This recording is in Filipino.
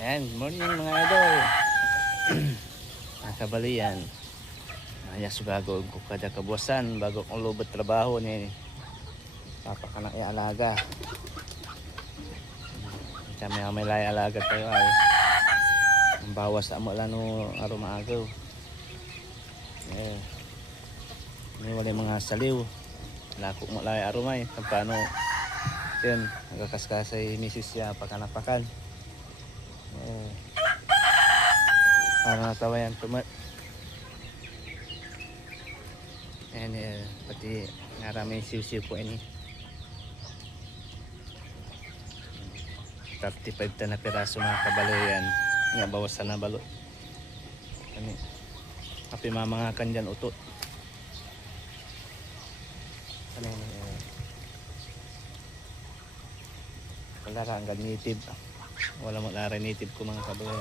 Ayan, good morning mga idol. Mga kabalian. Ayas bago ko kada kabuwasan bago kong lubot trabaho ni papa ka na ialaga. Kami may lay alaga tayo ay. Ang bawas amo lang no arumaagaw. Eh. May wala mga saliw. Lako mo lay arumay paano yan nagakaskasay misis siya pakanapakan. Para natawayan tumat. And pati narami siw-siw po ini. 35 ta na piraso mga kabaloyan. Nga bawasan na balot. Kani. Api mamangakan dyan utot. Ano wala ka ang native. Wala mo native ko mga kabaloyan.